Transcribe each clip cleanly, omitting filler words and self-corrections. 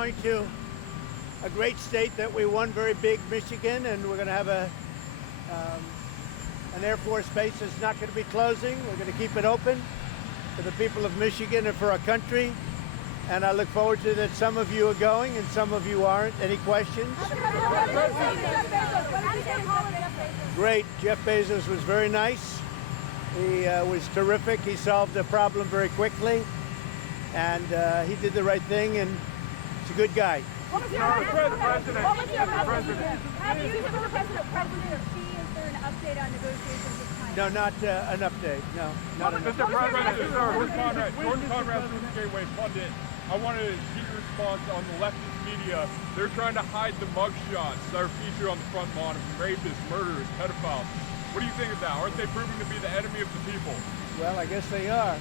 Going to a great state that we won very big, Michigan, and we're going to have an Air Force base that's not going to be closing. We're going to keep it open for the people of Michigan and for our country. And I look forward to that. Some of you are going and some of you aren't. Any questions? Great. Jeff Bezos was very nice. He was terrific. He solved the problem very quickly, and he did the right thing. And he's a good guy. What was your message? Have you given the president Xi? Is there an update on negotiations with China? No, not an update. No, not an update. Mr. President, Gordon Conrad from the Gateway Pundit. I wanted to get your response on the leftist media. They're trying to hide the mugshots that are featured on the front lawn of rapists, murderers, pedophiles. What do you think of that? Aren't they proving to be the enemy of the people? Well, I guess they are.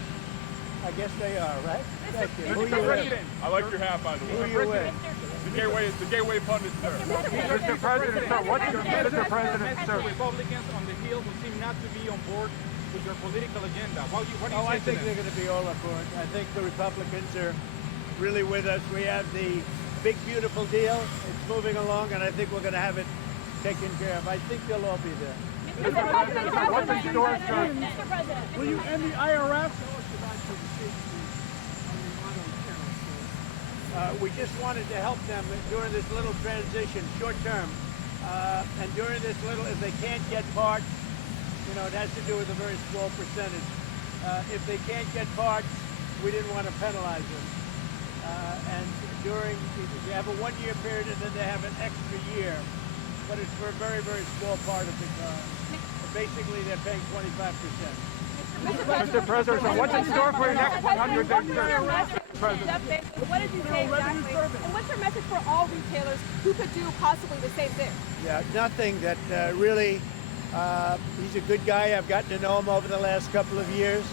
I guess they are, right? Thank you. Who Mr. you President, I like your hat, by the way. Who you with? The Gateway Pundit, sir. Mr. President, sir, what's your Mr. President, sir? Republicans on the Hill who seem not to be on board with your political agenda. What do you say I to think them? they're going to be all on board. I think the Republicans are really with us. We have the big, beautiful deal. It's moving along, and I think we're going to have it taken care of. I think they'll all be there. Mr. President, what's in store, sir? Mr. President. Will you end the IRS? We just wanted to help them during this little transition, short term. And during this little, if they can't get parts, you know, it has to do with a very small percentage. If they can't get parts, we didn't want to penalize them. And during, they have a 1-year period and then they have an extra year. But it's for a very, very small part of the car. Basically, they're paying 25%. Mr. President, sir, what's in store for your next 100 days, sir? President. What did you say exactly? And what's your message for all retailers who could do possibly the same thing? Yeah, nothing that really, he's a good guy. I've gotten to know him over the last couple of years,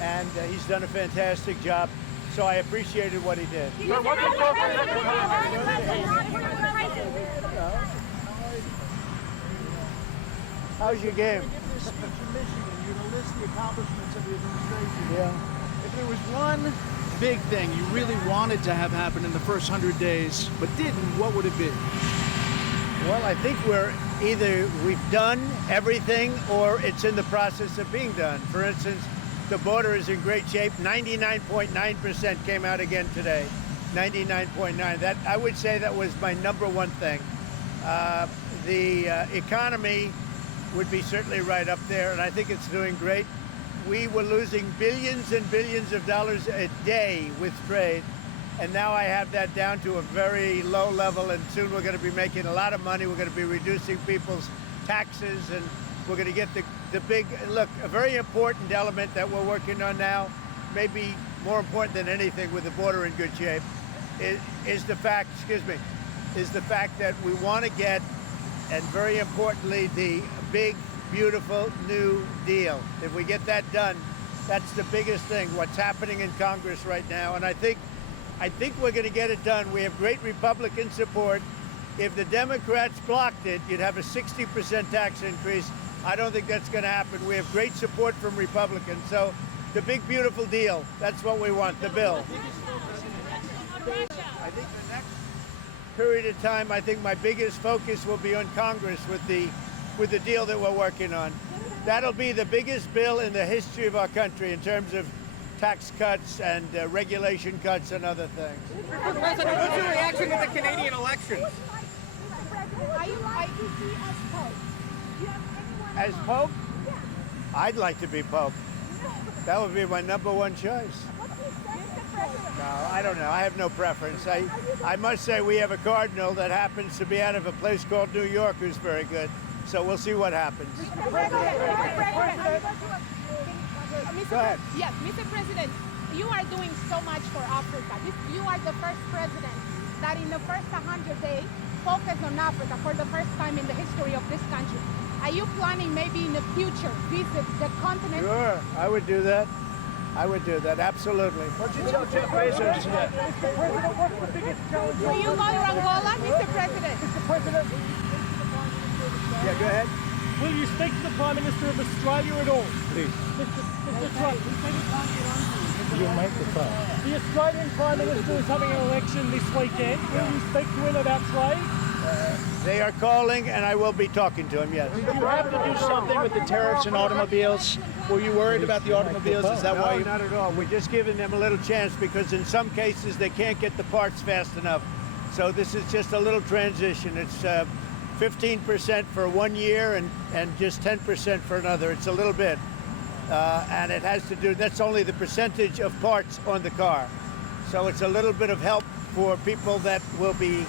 and he's done a fantastic job. So I appreciated what he did. Sir, what's in store for your next 100 days? How's your game? Give this speech in Michigan, you're going to list the accomplishments of the administration. Yeah. If there was one big thing you really wanted to have happen in the first 100 days, but didn't, what would it be? Well, I think we've done everything, or it's in the process of being done. For instance, the border is in great shape. 99.9% came out again today. 99.9. That, I would say, that was my number one thing. The economy would be certainly right up there, and I think it's doing great. We were losing billions and billions of dollars a day with trade, and now I have that down to a very low level, and soon we're going to be making a lot of money. We're going to be reducing people's taxes, and we're going to get the big, look, a very important element that we're working on now, maybe more important than anything with the border in good shape, is the fact that we want to get, and very importantly, the big, beautiful new deal. If we get that done, that's the biggest thing, what's happening in Congress right now. And I think we're going to get it done. We have great Republican support. If the Democrats blocked it, you'd have a 60% tax increase. I don't think that's going to happen. We have great support from Republicans. So the big, beautiful deal, that's what we want, the bill. I think the next period of time, I think my biggest focus will be on Congress with the deal that we're working on. That'll be the biggest bill in the history of our country in terms of tax cuts and regulation cuts and other things. Mr. President, what's your reaction to the Canadian elections? Are you like to see as Pope? Do you have anyone As Pope? I'd like to be Pope. That would be my number one choice. What's his Mr. President? No, I don't know. I have no preference. I must say we have a cardinal that happens to be out of a place called New York who's very good. So we'll see what happens. Mr. President. Go ahead. Yes, Mr. President, you are doing so much for Africa. You are the first president that in the first 100 days focused on Africa for the first time in the history of this country. Are you planning maybe in the future visit the continent? Sure, I would do that. I would do that, absolutely. What'd you tell Jeff Bezos today? Mr. President, what's the biggest challenge? Will you go to Angola, Mr. President? Mr. President, Yeah, go ahead. will you speak to the Prime Minister of Australia at all? Please. Mr. Trump, we take it back in The Australian Prime Minister is having an election this weekend. Will you speak to him about trade? They are calling, and I will be talking to him, yes. Did you have to do something with the tariffs and automobiles? Were you worried about the automobiles? Is that why No, you... not at all. We're just giving them a little chance because in some cases they can't get the parts fast enough. So this is just a little transition. It's 15% for 1 year and just 10% for another. It's a little bit. And it has to do, that's only the percentage of parts on the car. So it's a little bit of help for people that will be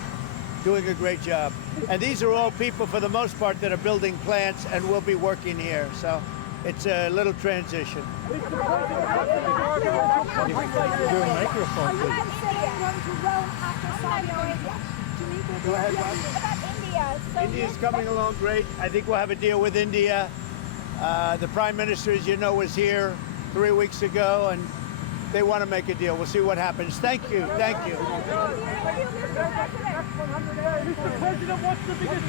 doing a great job. And these are all people, for the most part, that are building plants and will be working here. So it's a little transition. Are you considering going to Rome after Saudi Arabia? To meet with Go ahead, India? Bob. About India. So India's coming along great. I think we'll have a deal with India. The Prime Minister, as you know, was here 3 weeks ago, and they want to make a deal. We'll see what happens. Thank you. Thank you. Mr. President, what's the biggest